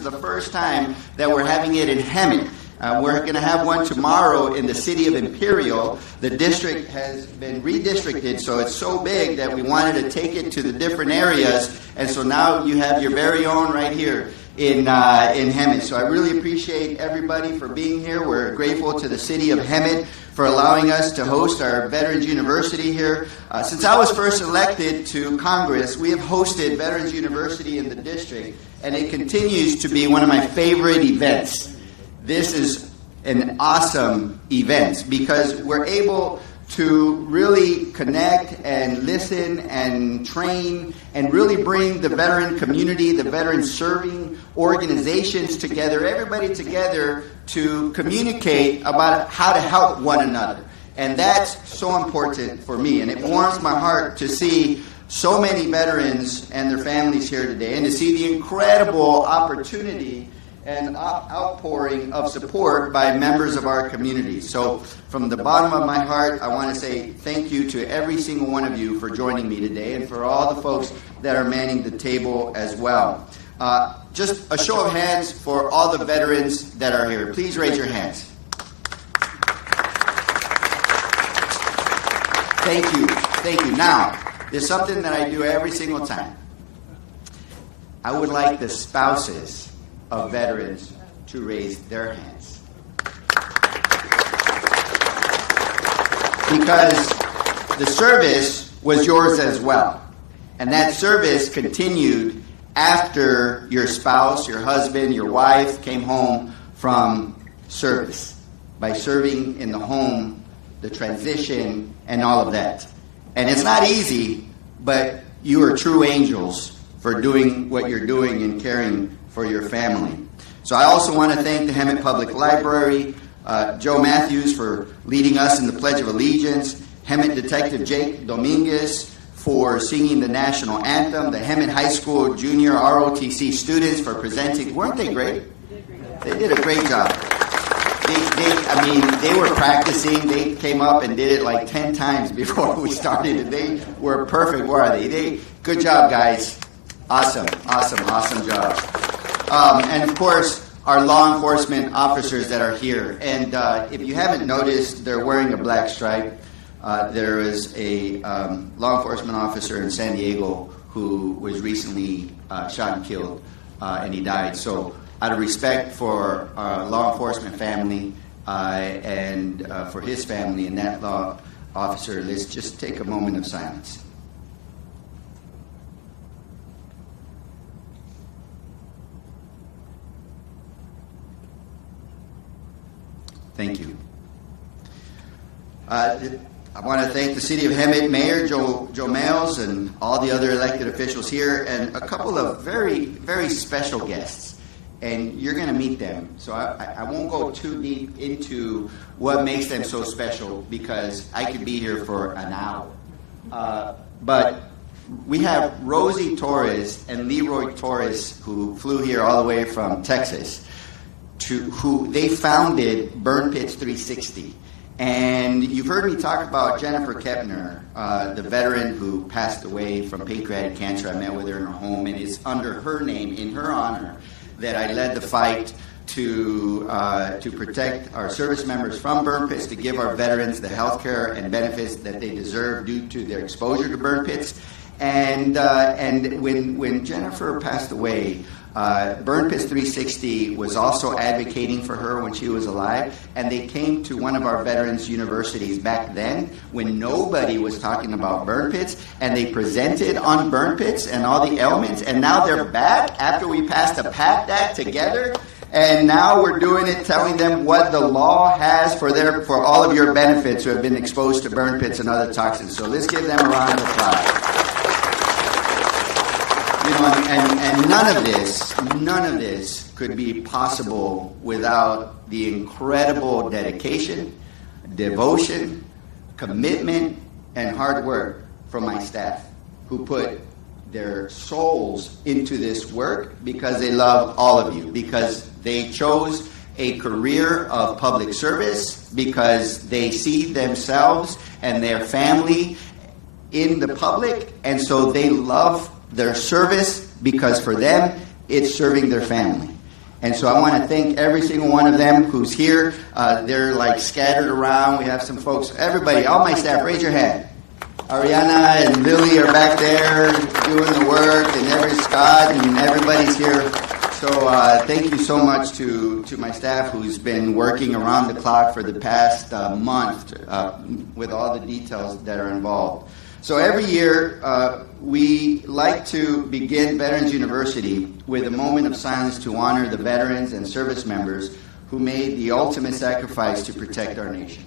is the first time that we're having it in Hemet. We're going to have one tomorrow in the city of Imperial. The district has been redistricted, so it's so big that we wanted to take it to the different areas. And so now you have your very own right here in Hemet. So I really appreciate everybody for being here. We're grateful to the city of Hemet for allowing us to host our Veterans University here. Since I was first elected to Congress, we have hosted Veterans University in the district, and it continues to be one of my favorite events. This is an awesome event because we're able to really connect and listen and train and really bring the veteran community, the veteran serving organizations together, everybody together to communicate about how to help one another. And that's so important for me. And it warms my heart to see so many veterans and their families here today and to see the incredible opportunity and outpouring of support by members of our community. So from the bottom of my heart, I want to say thank you to every single one of you for joining me today and for all the folks that are manning the table as well. Just a show of hands for all the veterans that are here. Please raise your hands. Thank you. Thank you. Now, there's something that I do every single time. I would like the spouses of veterans to raise their hands. Because the service was yours as well. And that service continued after your spouse, your husband, your wife came home from service by serving in the home, the transition, and all of that. And it's not easy, but you are true angels for doing what you're doing and caring for your family. So I also want to thank the Hemet Public Library, Joe Matthews for leading us in the Pledge of Allegiance, Hemet Detective Jake Dominguez for singing the national anthem, the Hemet High School Junior ROTC students for presenting. Weren't they great? They did a great job. They were practicing. They came up and did it like 10 times before we started, and they were perfect, weren't they? Good job, guys. Awesome job. And of course, our law enforcement officers that are here. And if you haven't noticed, they're wearing a black stripe. There is a law enforcement officer in San Diego who was recently shot and killed, and he died. So out of respect for our law enforcement family and for his family and that law officer, let's just take a moment of silence. Thank you. I want to thank the City of Hemet Mayor Joe Males and all the other elected officials here and a couple of very, very special guests. And you're going to meet them. So I won't go too deep into what makes them so special because I could be here for an hour. But we have Rosie Torres and Leroy Torres who flew here all the way from Texas. Who they founded Burn Pits 360. And you've heard me talk about Jennifer Kepner, the veteran who passed away from pancreatic cancer. I met with her in her home, and it's under her name, in her honor, that I led the fight to protect our service members from burn pits, to give our veterans the health care and benefits that they deserve due to their exposure to burn pits. And when Jennifer passed away, Burn Pits 360 was also advocating for her when she was alive, and they came to one of our veterans universities back then when nobody was talking about burn pits, and they presented on burn pits and all the elements, and now they're back after we passed a PACT Act together, and now we're doing it, telling them what the law has for all of your benefits who have been exposed to burn pits and other toxins. So let's give them a round of applause. You know, and none of this could be possible without the incredible dedication, devotion, commitment, and hard work from my staff who put their souls into this work because they love all of you, because they chose a career of public service, because they see themselves and their family in the public, and so they love their service because for them it's serving their family. And so I want to thank every single one of them who's here. They're like scattered around. We have some folks, everybody, all my staff, raise your hand. Ariana and Lily are back there doing the work, and there's Scott, and everybody's here. So thank you so much to my staff who's been working around the clock for the past month with all the details that are involved. So every year we like to begin Veterans University with a moment of silence to honor the veterans and service members who made the ultimate sacrifice to protect our nation.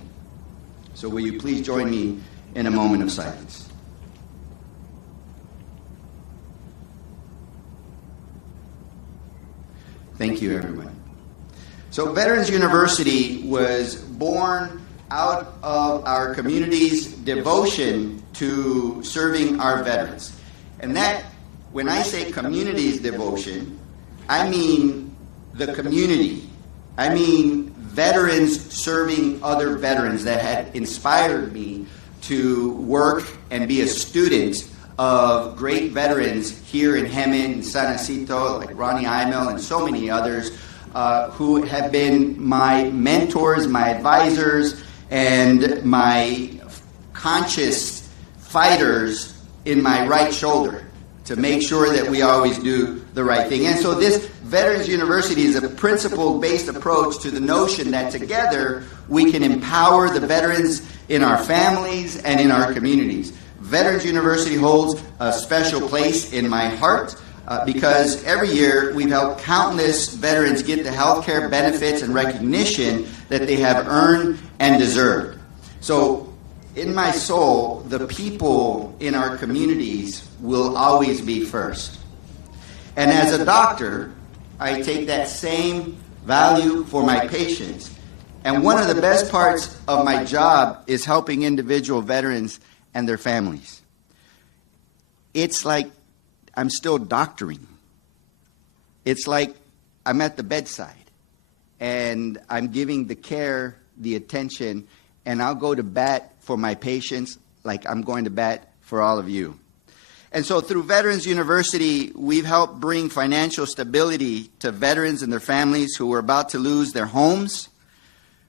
So will you please join me in a moment of silence? Thank you, everyone. So Veterans University was born out of our community's devotion to serving our veterans. And that, when I say community's devotion, I mean the community. I mean veterans serving other veterans that had inspired me to work and be a student of great veterans here in Hemet and San Jacinto, like Ronnie Imel and so many others, who have been my mentors, my advisors, and my conscious fighters in my right shoulder to make sure that we always do the right thing. And so this Veterans University is a principle-based approach to the notion that together we can empower the veterans in our families and in our communities. Veterans University holds a special place in my heart because every year we've helped countless veterans get the health care benefits and recognition that they have earned and deserved. So in my soul, the people in our communities will always be first. And as a doctor, I take that same value for my patients. And one of the best parts of my job is helping individual veterans and their families. It's like I'm still doctoring. It's like I'm at the bedside and I'm giving the care, the attention, and I'll go to bat for my patients like I'm going to bat for all of you. And so through Veterans University, we've helped bring financial stability to veterans and their families who were about to lose their homes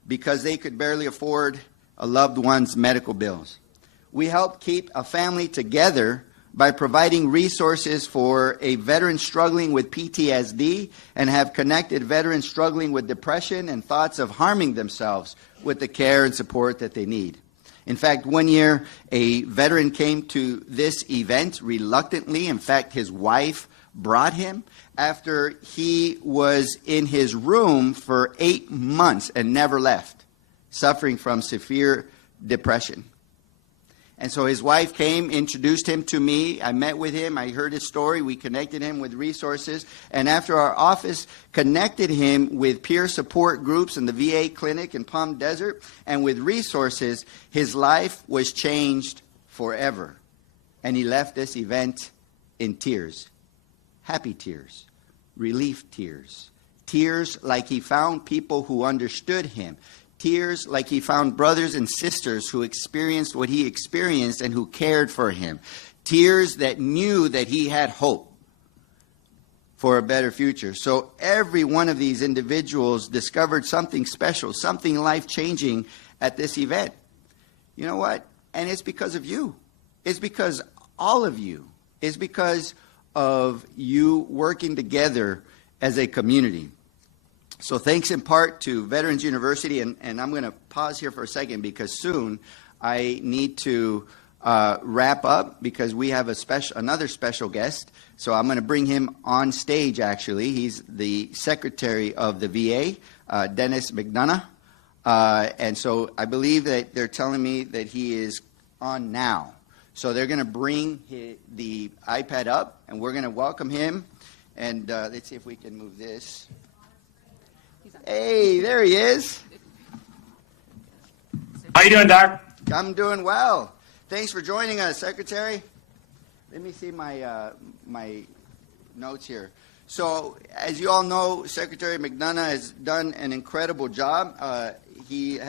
because they could barely afford a loved one's medical bills. We help keep a family together by providing resources for a veteran struggling with PTSD and have connected veterans struggling with depression and thoughts of harming themselves with the care and support that they need. In fact, one year, a veteran came to this event reluctantly. In fact, his wife brought him after he was in his room for 8 months and never left, suffering from severe depression. And so his wife came, introduced him to me. I met with him. I heard his story. We connected him with resources. And after our office connected him with peer support groups in the VA clinic in Palm Desert and with resources, his life was changed forever. And he left this event in tears, happy tears, relief tears, tears like he found people who understood him, tears like he found brothers and sisters who experienced what he experienced and who cared for him. Tears that knew that he had hope for a better future. So every one of these individuals discovered something special, something life-changing at this event. You know what? And it's because of you. It's because all of you. It's because of you working together as a community. So thanks in part to Veterans University, and I'm going to pause here for a second because soon I need to wrap up because we have another special guest. So I'm going to bring him on stage, actually. He's the Secretary of the VA, Dennis McDonough. And so I believe that they're telling me that he is on now. So they're going to bring the iPad up, and we're going to welcome him. And let's see if we can move this. Hey, there he is. How you doing, Doc? I'm doing well. Thanks for joining us, Secretary. Let me see my notes here. So, as you all know, Secretary McDonough has done an incredible job. He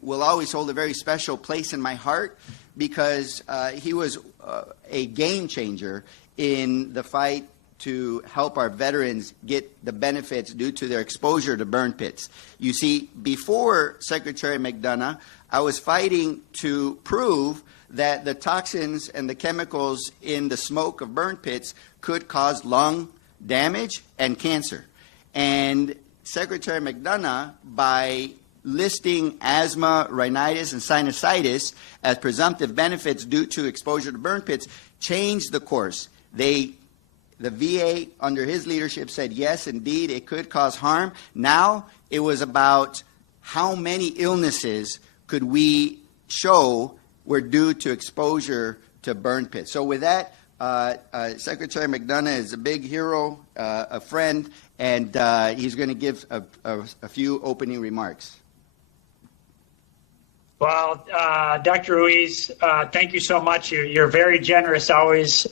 will always hold a very special place in my heart because he was a game changer in the fight to help our veterans get the benefits due to their exposure to burn pits. You see, before Secretary McDonough, I was fighting to prove that the toxins and the chemicals in the smoke of burn pits could cause lung damage and cancer. And Secretary McDonough, by listing asthma, rhinitis, and sinusitis as presumptive benefits due to exposure to burn pits, changed the course. The VA, under his leadership, said, yes, indeed, it could cause harm. Now it was about how many illnesses could we show were due to exposure to burn pits. So with that, Secretary McDonough is a big hero, a friend, and he's going to give a few opening remarks. Well, Dr. Ruiz, thank you so much. You're very generous always,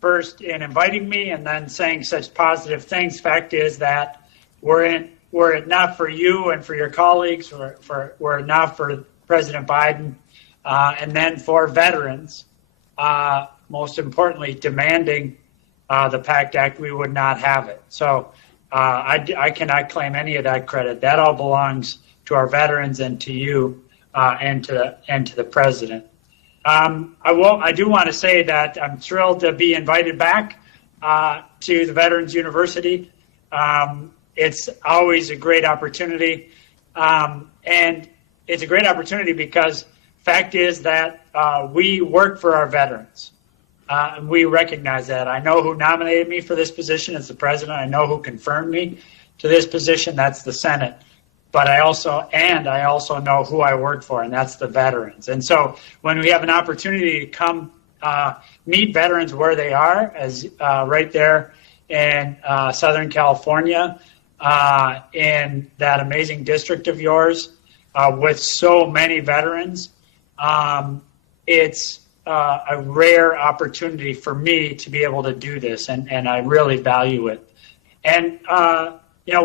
first in inviting me and then saying such positive things. Fact is that were it not for you and for your colleagues, were it not for President Biden, and then for veterans, most importantly, demanding the PACT Act, we would not have it. So I cannot claim any of that credit. That all belongs to our veterans and to you and to the president. I do want to say that I'm thrilled to be invited back to the Veterans University. It's always a great opportunity, and it's a great opportunity because fact is that we work for our veterans. And we recognize that. I know who nominated me for this position as the president. I know who confirmed me to this position. That's the Senate. But I also know who I work for, and that's the veterans. And so when we have an opportunity to come meet veterans where they are, as right there in Southern California, in that amazing district of yours, with so many veterans, it's a rare opportunity for me to be able to do this, and I really value it. And,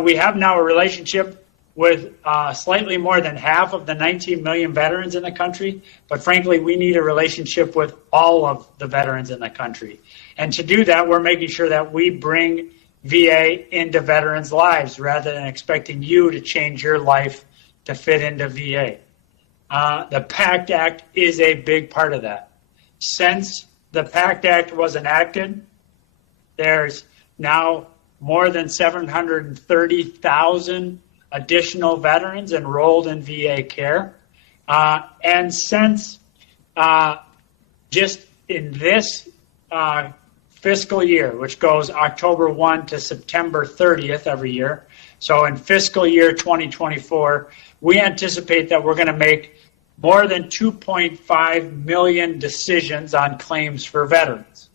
we have now a relationship with slightly more than half of the 19 million veterans in the country, but frankly, we need a relationship with all of the veterans in the country. And to do that, we're making sure that we bring VA into veterans' lives rather than expecting you to change your life to fit into VA. The PACT Act is a big part of that. Since the PACT Act was enacted, there's now more than 730,000 additional veterans enrolled in VA care. And since just in this fiscal year, which goes October 1 to September 30th every year, so in fiscal year 2024, we anticipate that we're going to make more than 2.5 million decisions on claims for veterans.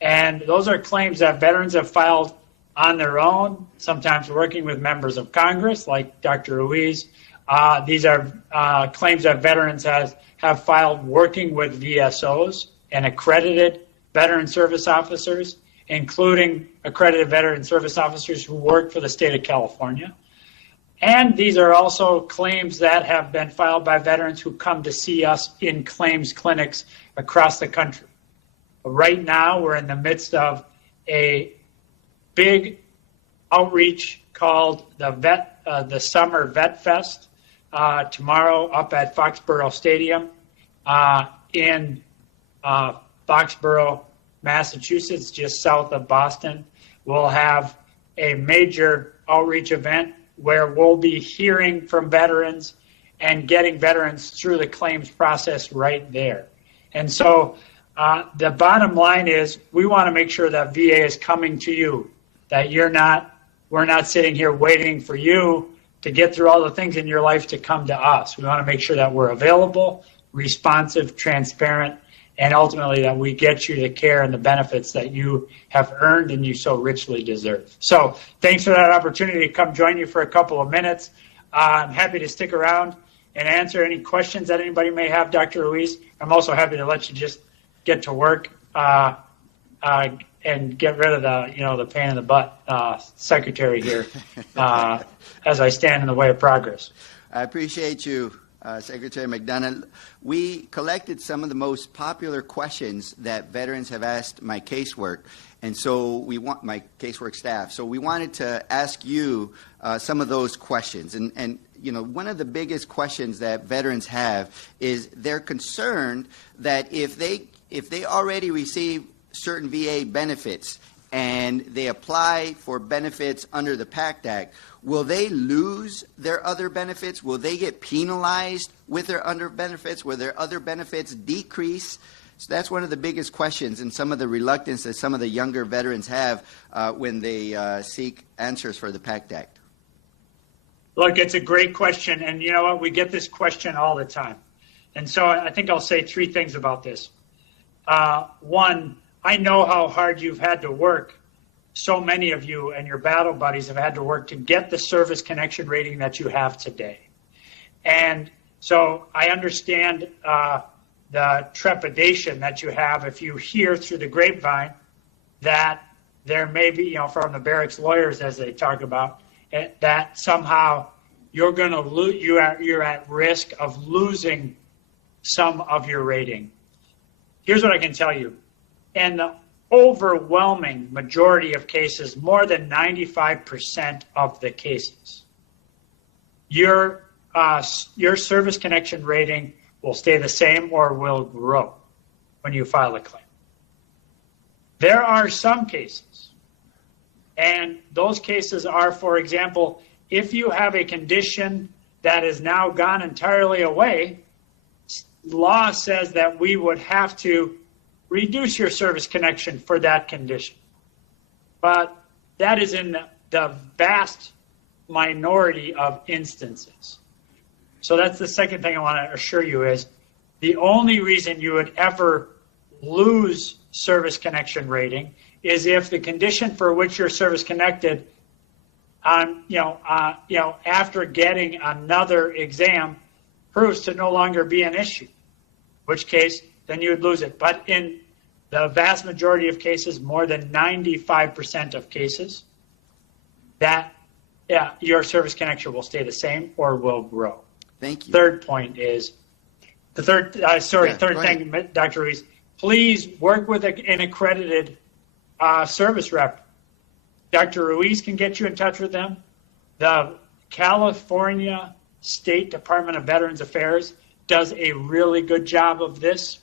And those are claims that veterans have filed on their own, sometimes working with members of Congress like Dr. Ruiz. These are claims that veterans have filed working with VSOs and accredited veteran service officers, including accredited veteran service officers who work for the state of California. And these are also claims that have been filed by veterans who come to see us in claims clinics across the country. Right now, we're in the midst of a big outreach called the Summer Vet Fest tomorrow up at Foxborough Stadium in Foxborough, Massachusetts, just south of Boston. We'll have a major outreach event where we'll be hearing from veterans and getting veterans through the claims process right there. And so the bottom line is we want to make sure that VA is coming to you, that we're not sitting here waiting for you to get through all the things in your life to come to us. We want to make sure that we're available, responsive, transparent, and ultimately that we get you the care and the benefits that you have earned and you so richly deserve. So thanks for that opportunity to come join you for a couple of minutes. I'm happy to stick around and answer any questions that anybody may have, Dr. Ruiz. I'm also happy to let you just get to work and get rid of the pain in the butt secretary here as I stand in the way of progress. I appreciate you Secretary McDonough. We collected some of the most popular questions that veterans have asked my casework, and so we want my casework staff. So we wanted to ask you some of those questions. And you know, one of the biggest questions that veterans have is they're concerned that if they already receive certain VA benefits and they apply for benefits under the PACT Act, will they lose their other benefits? Will they get penalized with their other benefits? Will their other benefits decrease? So that's one of the biggest questions and some of the reluctance that some of the younger veterans have when they seek answers for the PACT Act. Look, it's a great question, and you know what? We get this question all the time. And so I think I'll say three things about this. One, I know how hard you've had to work. So many of you and your battle buddies have had to work to get the service connection rating that you have today. And so I understand the trepidation that you have if you hear through the grapevine that there may be, you know, from the barracks lawyers, as they talk about, that somehow you're going to lose, you're at risk of losing some of your rating. Here's what I can tell you. In the overwhelming majority of cases, more than 95% of the cases, your service connection rating will stay the same or will grow when you file a claim. There are some cases, and those cases are, for example, if you have a condition that is now gone entirely away, law says that we would have to reduce your service connection for that condition. But that is in the vast minority of instances. So that's the second thing I want to assure you is the only reason you would ever lose service connection rating is if the condition for which you're service connected after getting another exam proves to no longer be an issue, in which case then you would lose it. But in the vast majority of cases, more than 95% of cases, that your service connection will stay the same or will grow. Thank you. Third point is, third thing, Dr. Ruiz, please work with an accredited service rep. Dr. Ruiz can get you in touch with them. The California State Department of Veterans Affairs does a really good job of this,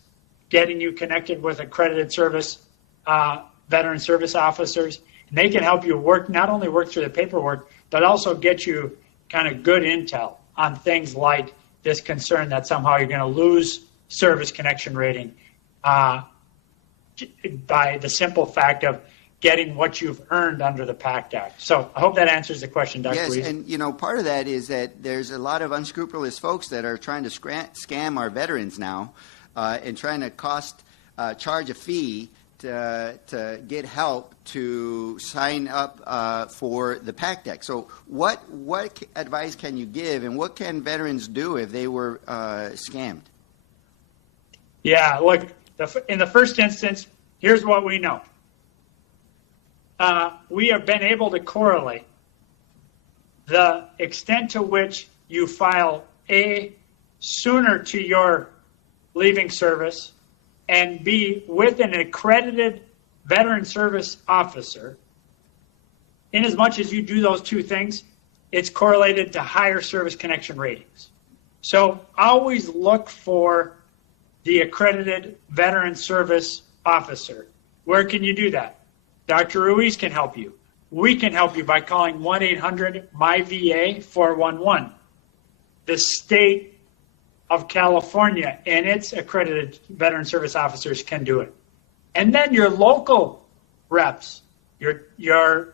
getting you connected with accredited service, veteran service officers. And they can help you not only work through the paperwork, but also get you kind of good intel on things like this concern that somehow you're going to lose service connection rating by the simple fact of getting what you've earned under the PACT Act. So I hope that answers the question, Dr. Yes, Ruiz. and you know, part of that is that there's a lot of unscrupulous folks that are trying to scam our veterans now and trying to charge a fee to get help to sign up for the PACT Act. So what advice can you give, and what can veterans do if they were scammed? Yeah, look, in the first instance, here's what we know. We have been able to correlate the extent to which you file A, sooner to your leaving service, and B, with an accredited veteran service officer. In as much as you do those two things, it's correlated to higher service connection ratings. So always look for the accredited veteran service officer. Where can you do that? Dr. Ruiz can help you. We can help you by calling 1-800-MY-VA-411. The state of California and its accredited veteran service officers can do it. And then your local reps, your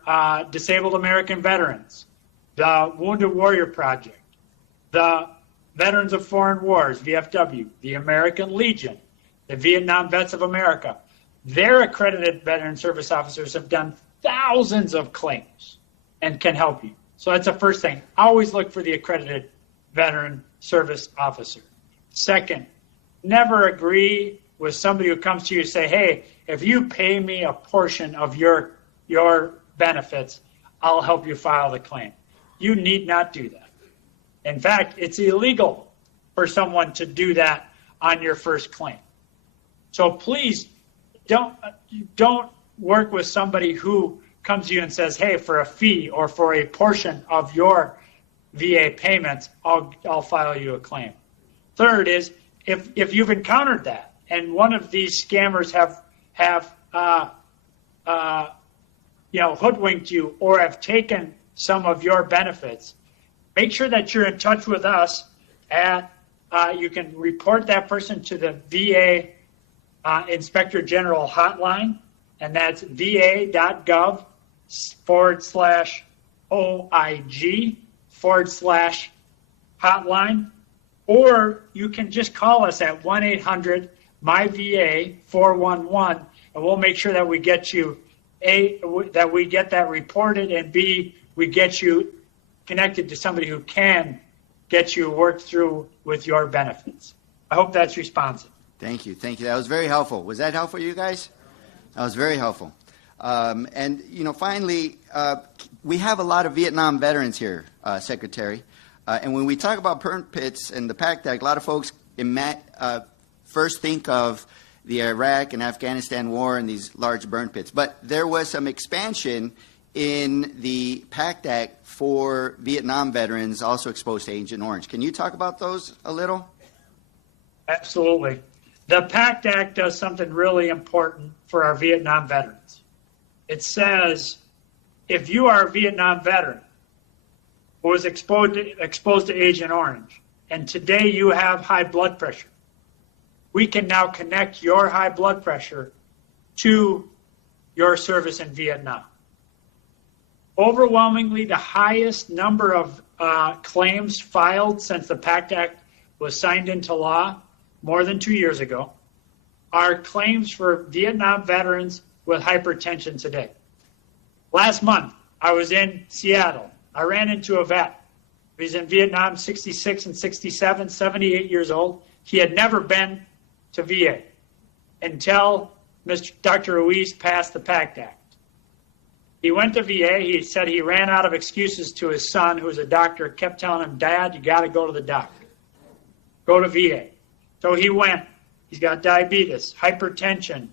Disabled American Veterans, the Wounded Warrior Project, the Veterans of Foreign Wars, VFW, the American Legion, the Vietnam Vets of America. Their accredited veteran service officers have done thousands of claims and can help you. So that's the first thing. Always look for the accredited veteran service officer. Second, never agree with somebody who comes to you and say, hey, if you pay me a portion of your benefits, I'll help you file the claim. You need not do that. In fact, it's illegal for someone to do that on your first claim. So please don't work with somebody who comes to you and says, hey, for a fee or for a portion of your VA payments, I'll file you a claim. Third is, if you've encountered that and one of these scammers have hoodwinked you or have taken some of your benefits, make sure that you're in touch with us. You can report that person to the VA Inspector General hotline, and that's va.gov/OIG/hotline. Or you can just call us at 1-800-MY-VA-411, and we'll make sure that we get you that we get that reported, and B, we get you connected to somebody who can get you worked through with your benefits. I hope that's responsive. Thank you. That was very helpful. Was that helpful, you guys? That was very helpful. And finally, we have a lot of Vietnam veterans here, Secretary. And when we talk about burn pits and the PACT Act, a lot of folks first think of the Iraq and Afghanistan war and these large burn pits. But there was some expansion in the PACT Act for Vietnam veterans also exposed to Agent Orange. Can you talk about those a little? Absolutely. The PACT Act does something really important for our Vietnam veterans. It says if you are a Vietnam veteran who was exposed to Agent Orange, and today you have high blood pressure, we can now connect your high blood pressure to your service in Vietnam. Overwhelmingly, the highest number of claims filed since the PACT Act was signed into law more than 2 years ago are claims for Vietnam veterans with hypertension today. Last month, I was in Seattle. I ran into a vet. He was in Vietnam, 66 and 67, 78 years old. He had never been to VA until Dr. Ruiz passed the PACT Act. He went to VA. He said he ran out of excuses to his son, who was a doctor, kept telling him, Dad, you got to go to the doctor. Go to VA. So he went. He's got diabetes, hypertension,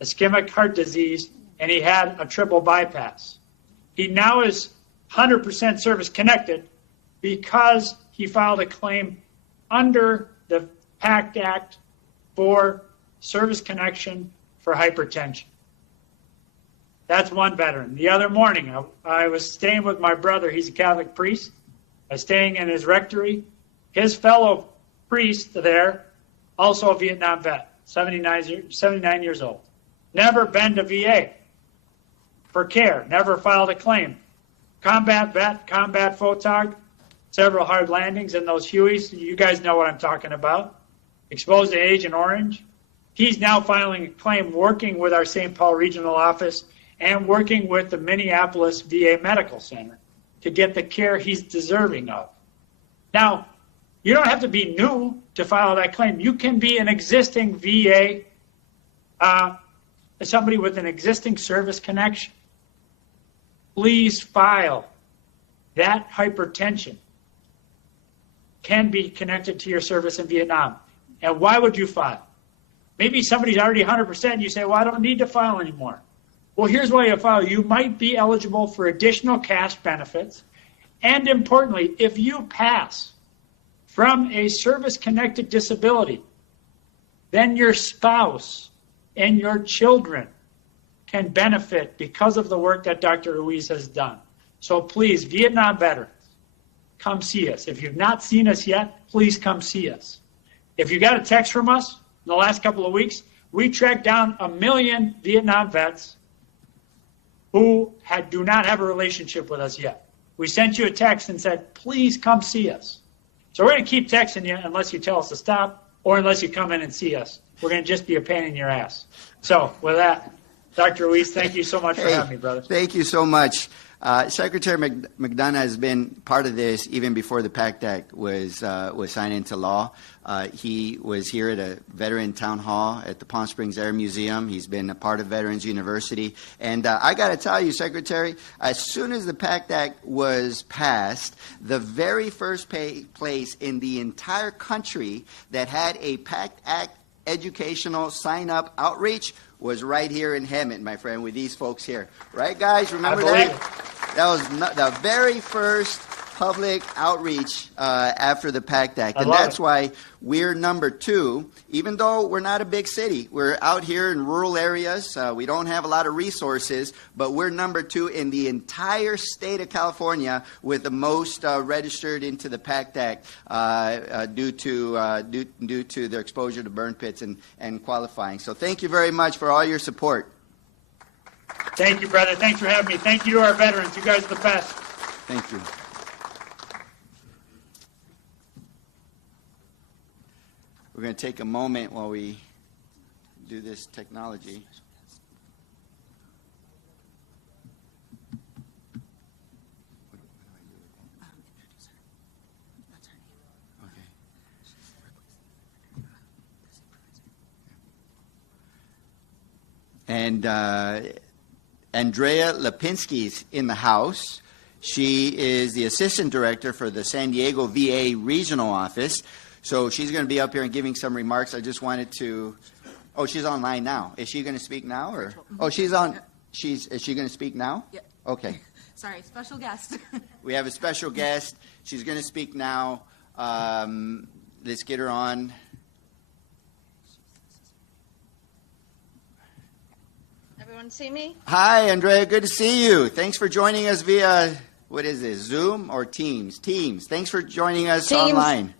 ischemic heart disease, and he had a triple bypass. He now is 100% service connected because he filed a claim under the PACT Act for service connection for hypertension. That's one veteran. The other morning, I was staying with my brother. He's a Catholic priest. I was staying in his rectory. His fellow priest there, also a Vietnam vet, 79 years old. Never been to VA for care, never filed a claim. Combat vet, combat photog, several hard landings in those Hueys. You guys know what I'm talking about. Exposed to Agent Orange. He's now filing a claim working with our St. Paul Regional Office and working with the Minneapolis VA Medical Center to get the care he's deserving of. Now, you don't have to be new to file that claim. You can be an existing VA, somebody with an existing service connection. Please file. That hypertension can be connected to your service in Vietnam. And why would you file? Maybe somebody's already 100% and you say, well, I don't need to file anymore. Well, here's why you file. You might be eligible for additional cash benefits. And importantly, if you pass from a service-connected disability, then your spouse and your children can benefit because of the work that Dr. Ruiz has done. So please, Vietnam veterans, come see us. If you've not seen us yet, please come see us. If you got a text from us in the last couple of weeks, we tracked down 1 million Vietnam vets who do not have a relationship with us yet. We sent you a text and said, please come see us. So we're going to keep texting you unless you tell us to stop or unless you come in and see us. We're going to just be a pain in your ass. So with that, Dr. Ruiz, thank you so much for having me, brother. Thank you so much. Secretary McDonough has been part of this even before the PACT Act was signed into law. He was here at a veteran town hall at the Palm Springs Air Museum. He's been a part of Veterans University. And I got to tell you, Secretary, as soon as the PACT Act was passed, the very first place in the entire country that had a PACT Act educational sign-up outreach was right here in Hemet, my friend, with these folks here. Right, guys? Remember that? That was the very first public outreach after the PACT Act. And that's why we're number 2, even though we're not a big city. We're out here in rural areas. We don't have a lot of resources, but we're number 2 in the entire state of California with the most registered into the PACT Act due to their exposure to burn pits and qualifying. So thank you very much for all your support. Thank you, brother. Thanks for having me. Thank you to our veterans. You guys are the best. Thank you. We're going to take a moment while we do this technology. Okay. And Andrea Lipinski's in the house. She is the assistant director for the San Diego VA regional office. So she's going to be up here and giving some remarks. I just wanted to. Oh, she's online now. Is she going to speak now, or? Oh, she's on. Is she going to speak now? Yeah. Okay. Sorry, special guest. We have a special guest. She's going to speak now. Let's get her on. Everyone see me? Hi, Andrea. Good to see you. Thanks for joining us via, what is this, Zoom or Teams? Teams. Thanks for joining us online.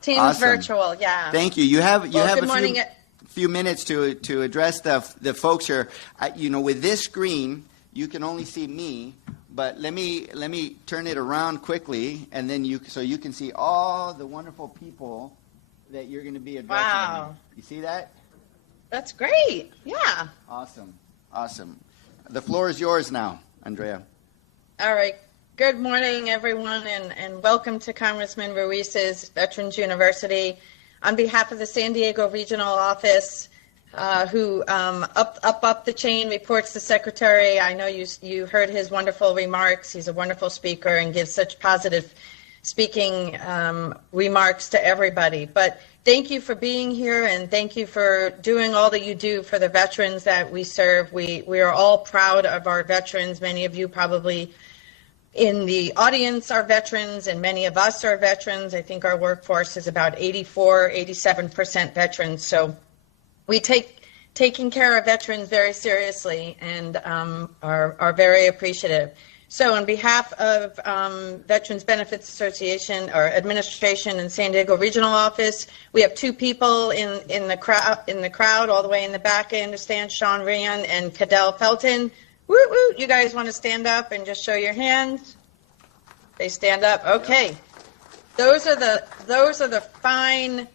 Teams Awesome. Virtual, yeah. Thank you. You have a few minutes to address the folks here. With this screen, you can only see me, but let me turn it around quickly, and then you can see all the wonderful people that you're going to be addressing. Wow. You see that? That's great. Yeah. Awesome. The floor is yours now, Andrea. All right. Good morning, everyone, and welcome to Congressman Ruiz's Veterans University. On behalf of the San Diego Regional Office, who up the chain reports to Secretary. I know you heard his wonderful remarks. He's a wonderful speaker and gives such positive speaking remarks to everybody. But thank you for being here, and thank you for doing all that you do for the veterans that we serve. We are all proud of our veterans. Many of you probably in the audience are veterans, and many of us are veterans. I think our workforce is about 87% veterans. So we taking care of veterans very seriously and are very appreciative. So on behalf of Veterans Benefits Association or Administration and San Diego Regional Office, we have 2 people in the crowd all the way in the back. I understand Sean Ryan and Cadell Felton. Woo woo! You guys want to stand up and just show your hands? They stand up. Okay. Those are the fine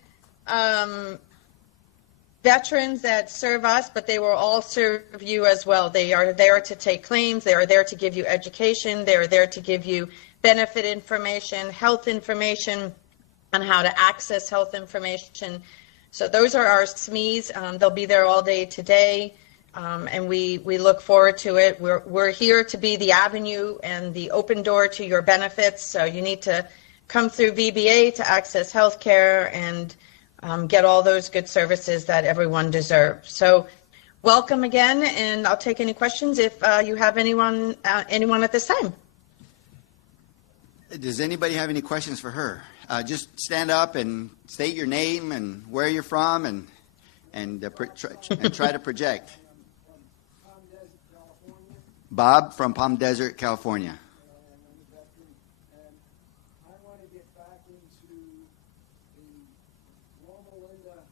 veterans that serve us, but they will all serve you as well. They are there to take claims. They are there to give you education. They are there to give you benefit information, health information, on how to access health information. So those are our SMEs. They'll be there all day today. And we look forward to it. We're here to be the avenue and the open door to your benefits. So you need to come through VBA to access health care and get all those good services that everyone deserves. So welcome again, and I'll take any questions if you have anyone at this time. Does anybody have any questions for her? Just stand up and state your name and where you're from and try to project. Bob from Palm Desert, California. I want to get back into the Loma Linda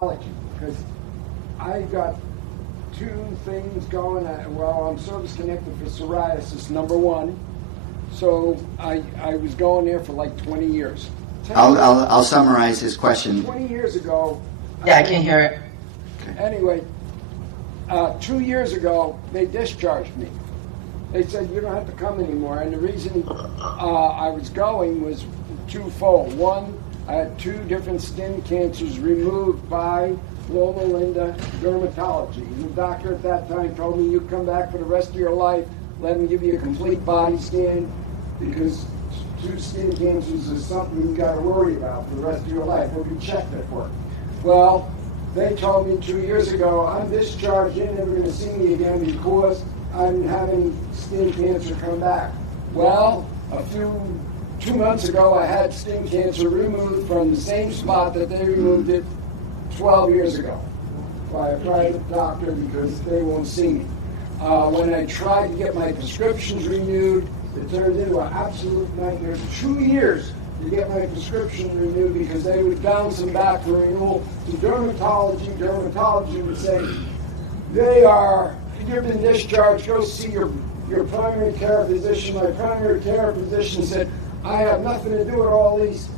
dermatology because I got 2 things going. I'm service connected for psoriasis, number 1. So I was going there for like 20 years. I'll summarize his question. 20 years ago. Yeah, I can hear it. Anyway, 2 years ago, they discharged me. They said, you don't have to come anymore. And the reason I was going was twofold. One, I had 2 different skin cancers removed by Loma Linda Dermatology. And the doctor at that time told me, you come back for the rest of your life, let them give you a complete body scan, because 2 skin cancers is something you got to worry about for the rest of your life. We'll be checked it for. Well, they told me 2 years ago, I'm discharged, you're never going to see me again because I'm having skin cancer come back. Well, 2 months ago, I had skin cancer removed from the same spot that they removed it 12 years ago by a private doctor because they won't see me. When I tried to get my prescriptions renewed, it turned into an absolute nightmare. 2 years to get my prescription renewed because they would bounce them back for renewal to dermatology. Dermatology would say, you've been discharged, go see your primary care physician. My primary care physician said, I have nothing to do with all these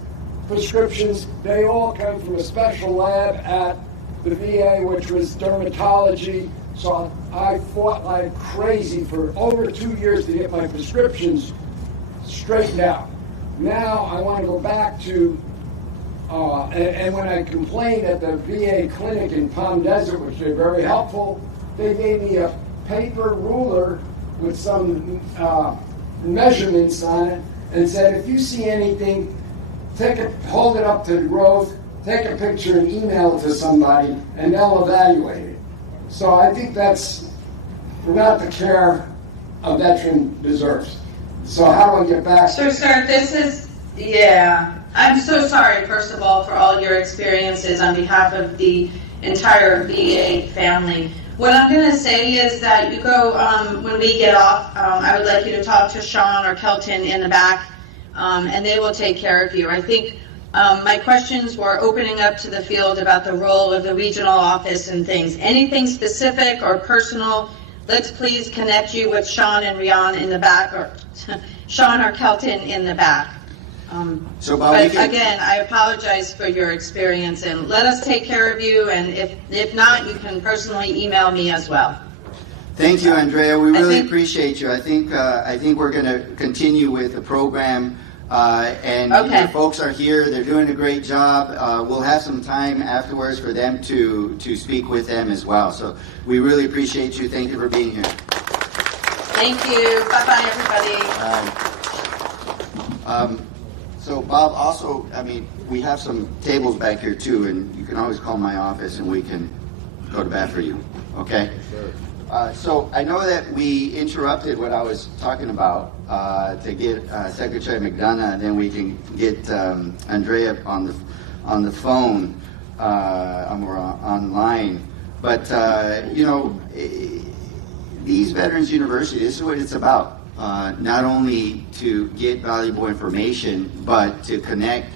prescriptions. They all come from a special lab at the VA, which was dermatology. So I fought like crazy for over 2 years to get my prescriptions straightened out. Now I want to go back to, and when I complained at the VA clinic in Palm Desert, which they're very helpful, they gave me a paper ruler with some measurements on it and said, if you see anything, hold it up to the growth, take a picture and email it to somebody, and they'll evaluate it. So I think that's not the care a veteran deserves. So how do I get back? So, sir, I'm so sorry, first of all, for all your experiences on behalf of the entire VA family. What I'm going to say is that you go, when we get off, I would like you to talk to Sean or Kelton in the back, and they will take care of you. I think my questions were opening up to the field about the role of the regional office and things. Anything specific or personal, let's please connect you with Sean and Rian in the back, or Sean or Kelton in the back. But again, I apologize for your experience, and let us take care of you, and if not, you can personally email me as well. Thank you, Andrea. We really appreciate you. I think we're going to continue with the program, and your folks are here. They're doing a great job. We'll have some time afterwards for them to speak with them as well. So we really appreciate you. Thank you for being here. Thank you. Bye-bye, everybody. So Bob, also, we have some tables back here too, and you can always call my office and we can go to bat for you, okay? So I know that we interrupted what I was talking about to get Secretary McDonough, and then we can get Andrea on the phone or online. But, these Veterans University, this is what it's about. Not only to get valuable information, but to connect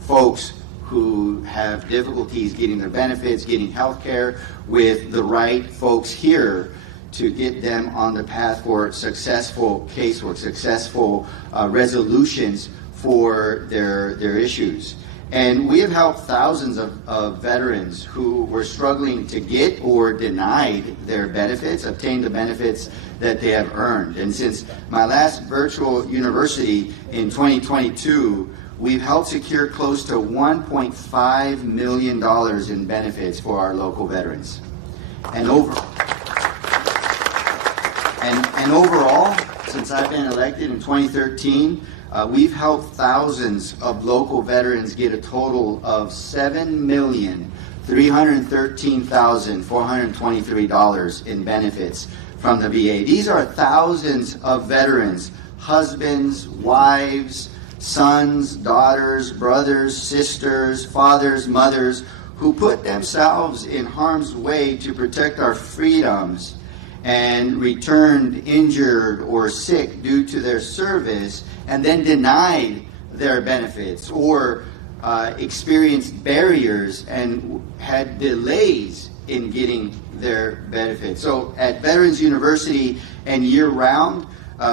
folks who have difficulties getting their benefits, getting health care, with the right folks here to get them on the path for successful casework, successful resolutions for their issues. And we have helped thousands of veterans who were struggling to get or denied their benefits, obtain the benefits that they have earned. And since my last virtual university in 2022, we've helped secure close to $1.5 million in benefits for our local veterans. And overall, since I've been elected in 2013, we've helped thousands of local veterans get a total of $7,313,423 in benefits from the VA. These are thousands of veterans, husbands, wives, sons, daughters, brothers, sisters, fathers, mothers, who put themselves in harm's way to protect our freedoms and returned injured or sick due to their service, and then denied their benefits or experienced barriers and had delays in getting their benefits. So at Veterans University and year-round,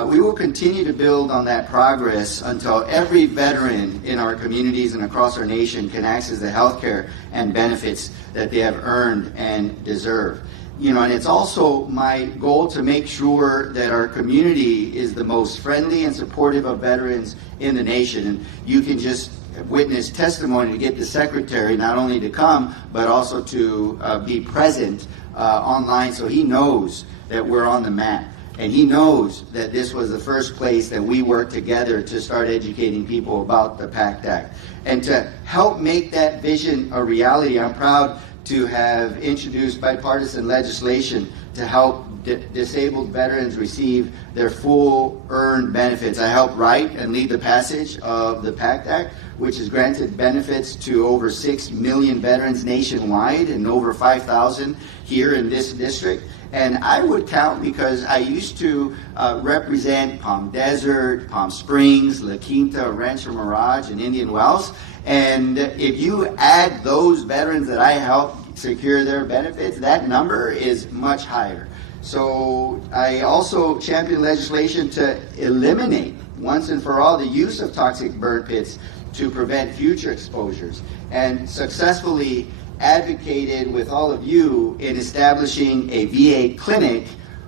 we will continue to build on that progress until every veteran in our communities and across our nation can access the health care and benefits that they have earned and deserve. and it's also my goal to make sure that our community is the most friendly and supportive of veterans in the nation. And you can just witness testimony to get the secretary not only to come, but also to be present online, so he knows that we're on the map. And he knows that this was the first place that we worked together to start educating people about the PACT Act. And to help make that vision a reality, I'm proud to have introduced bipartisan legislation to help disabled veterans receive their full earned benefits. I helped write and lead the passage of the PACT Act, which has granted benefits to over 6 million veterans nationwide and over 5,000 here in this district. And I would count, because I used to represent Palm Desert, Palm Springs, La Quinta, Rancho Mirage, and Indian Wells. And if you add those veterans that I helped secure their benefits, that number is much higher. So I also championed legislation to eliminate once and for all the use of toxic burn pits to prevent future exposures, and successfully advocated with all of you in establishing a VA clinic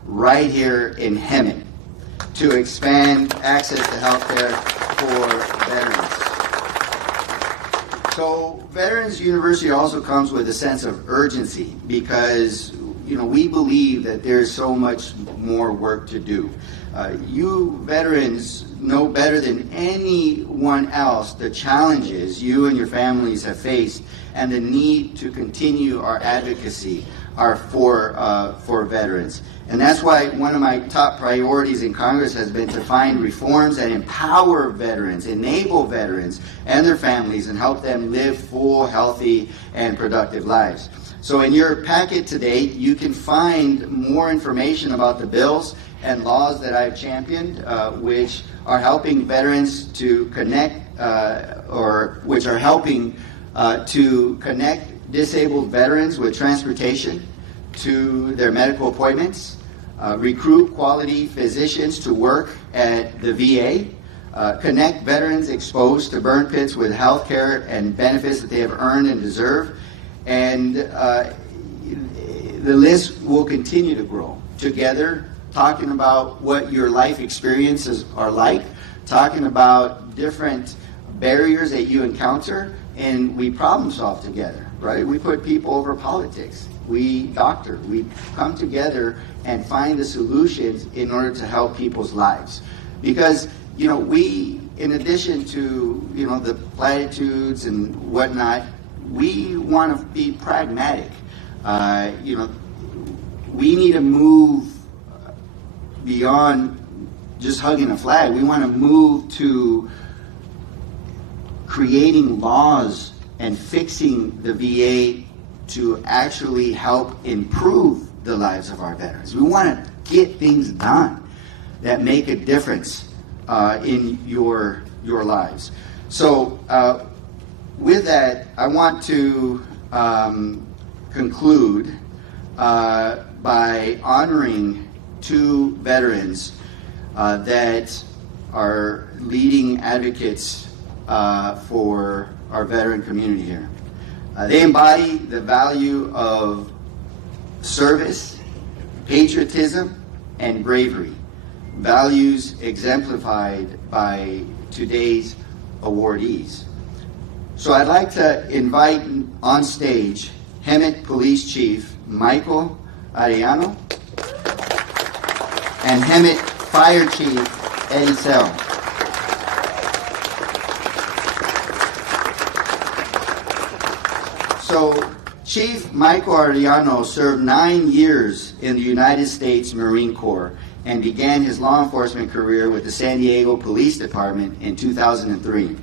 right here in Hemet to expand access to health care for veterans. So Veterans University also comes with a sense of urgency, because we believe that there's so much more work to do. You veterans know better than anyone else the challenges you and your families have faced, and the need to continue our advocacy for veterans. And that's why one of my top priorities in Congress has been to find reforms that empower veterans, enable veterans and their families, and help them live full, healthy, and productive lives. So in your packet today, you can find more information about the bills and laws that I've championed, which are helping veterans to connect, which are helping to connect disabled veterans with transportation to their medical appointments, recruit quality physicians to work at the VA, connect veterans exposed to burn pits with health care and benefits that they have earned and deserve, and the list will continue to grow. Together, talking about what your life experiences are like, talking about different barriers that you encounter, and we problem solve together, right? We put people over politics. We doctor. We come together and find the solutions in order to help people's lives. Because, we, in addition to, the platitudes and whatnot, we want to be pragmatic. We need to move beyond just hugging a flag. We want to move to creating laws and fixing the VA to actually help improve the lives of our veterans. We want to get things done that make a difference in your lives. So with that, I want to conclude by honoring two veterans that are leading advocates for our veteran community here. They embody the value of service, patriotism, and bravery, values exemplified by today's awardees. So I'd like to invite on stage Hemet Police Chief Michael Arellano and Hemet Fire Chief Eddie Sell. So Chief Michael Arellano served 9 years in the United States Marine Corps and began his law enforcement career with the San Diego Police Department in 2003.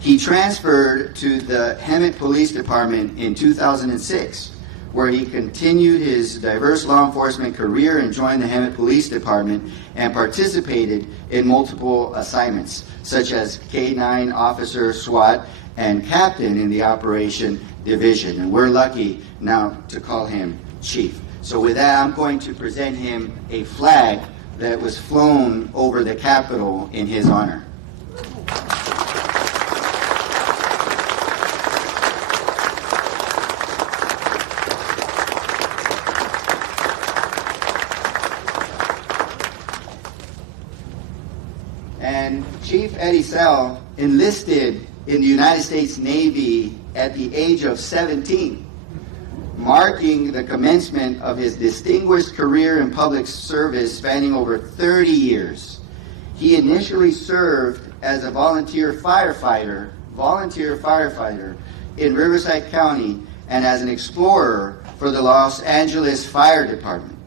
He transferred to the Hemet Police Department in 2006, where he continued his diverse law enforcement career and joined the Hemet Police Department and participated in multiple assignments, such as K-9 officer, SWAT, and captain in the Operation Division. And we're lucky now to call him Chief. So with that, I'm going to present him a flag that was flown over the Capitol in his honor. And Chief Eddie Sell enlisted in the United States Navy at the age of 17, marking the commencement of his distinguished career in public service spanning over 30 years. He initially served as a volunteer firefighter in Riverside County and as an explorer for the Los Angeles Fire Department.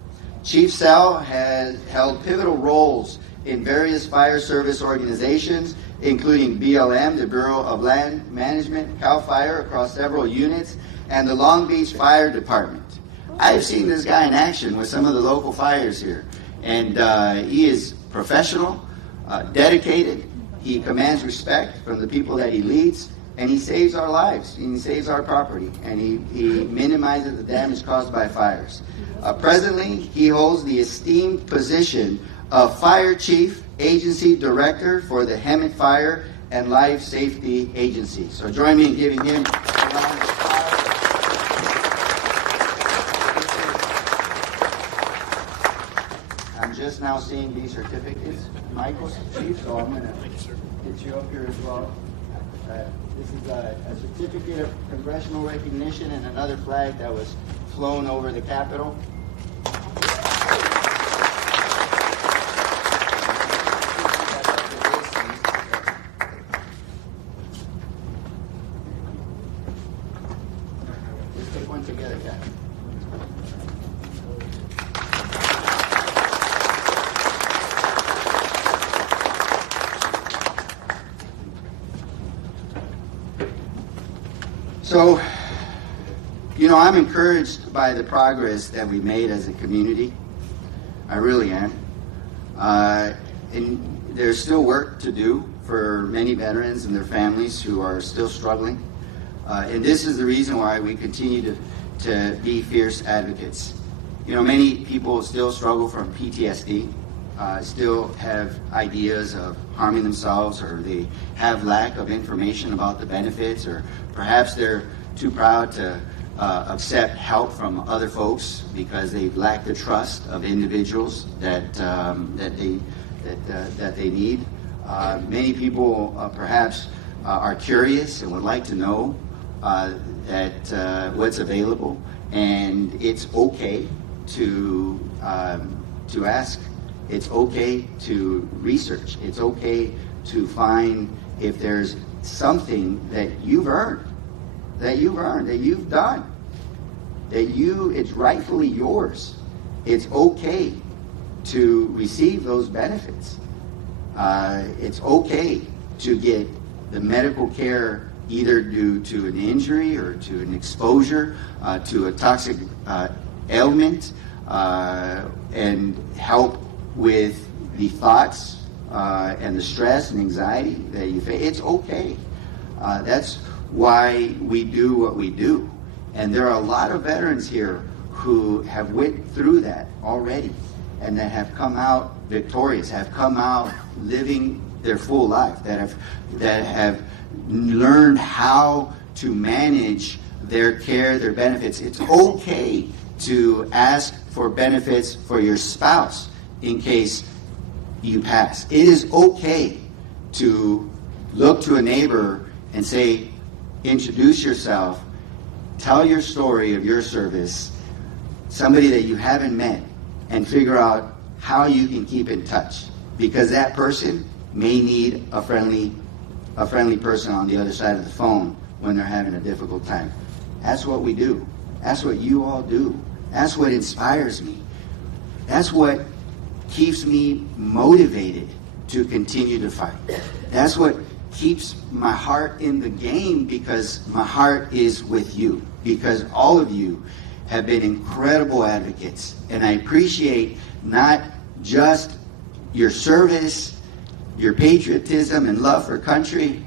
Chief Sell has held pivotal roles in various fire service organizations, including BLM, the Bureau of Land Management, CAL FIRE across several units, and the Long Beach Fire Department. I've seen this guy in action with some of the local fires here, and he is professional, dedicated. He commands respect from the people that he leads, and he saves our lives, and he saves our property, and he minimizes the damage caused by fires. Presently, he holds the esteemed position of Fire Chief Agency Director for the Hemet Fire and Life Safety Agency. So join me in giving him a round of applause. I'm just now seeing these certificates, Michael, Chief, so I'm going to get you up here as well. This is a certificate of congressional recognition and another flag that was flown over the Capitol. Let's take one together, guys. So, you know, I'm encouraged by the progress that we made as a community. I really am. And there's still work to do for many veterans and their families who are still struggling. And this is the reason why we continue to be fierce advocates. You know, many people still struggle from PTSD, still have ideas of harming themselves, or they have lack of information about the benefits, or perhaps they're too proud to accept help from other folks because they lack the trust of individuals that they need. Many people perhaps are curious and would like to know what's available, and it's okay to ask. It's okay to research. It's okay to find if there's something that you've earned, that you've done, it's rightfully yours. It's okay to receive those benefits. It's okay to get the medical care either due to an injury or to an exposure to a toxic ailment, and help with the thoughts and the stress and anxiety that you face. It's okay. That's why we do what we do. And there are a lot of veterans here who have went through that already and that have come out victorious, have come out living their full life, that have learned how to manage their care, their benefits. It's okay to ask for benefits for your spouse in case you pass. It is okay to look to a neighbor and say, introduce yourself, tell your story of your service, somebody that you haven't met, and figure out how you can keep in touch, because that person may need a friendly person on the other side of the phone when they're having a difficult time. That's what we do. That's what you all do. That's what inspires me. That's what keeps me motivated to continue to fight. That's what keeps my heart in the game, because my heart is with you, because all of you have been incredible advocates, and I appreciate not just your service, your patriotism and love for country,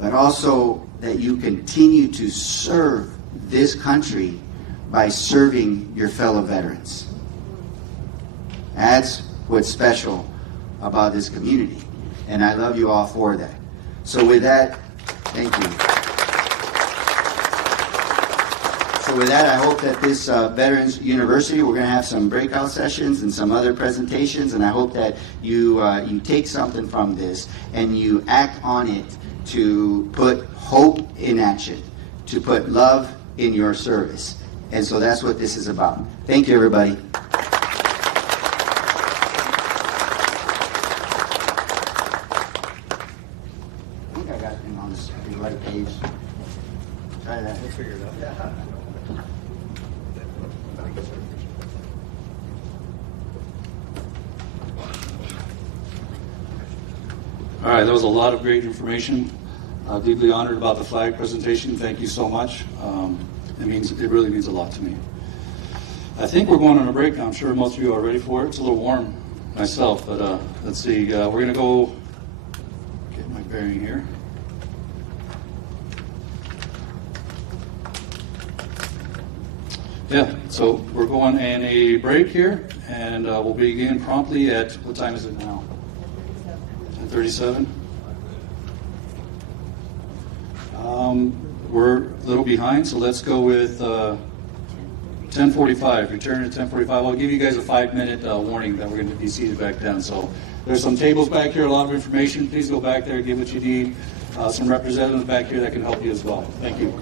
but also that you continue to serve this country by serving your fellow veterans. That's what's special about this community, and I love you all for that. So with that, thank you. So with that, I hope that this Veterans University, we're going to have some breakout sessions and some other presentations, and I hope that you take something from this and you act on it to put hope in action, to put love in your service. And so that's what this is about. Thank you, everybody. I think I got him on the right page. Try that. We'll figure it out. All right, that was a lot of great information. Deeply honored about the flag presentation. Thank you so much. It really means a lot to me. I think we're going on a break now. I'm sure most of you are ready for it. It's a little warm myself, but let's see. We're going to go get my bearing here. Yeah, so we're going in a break here, and we'll begin promptly at, what time is it now? 10:37. We're a little behind, so let's go with 10:45. Return at 10:45. I'll give you guys a 5-minute warning that we're going to be seated back then. So there's some tables back here, a lot of information. Please go back there, get what you need. Some representatives back here that can help you as well. Thank you.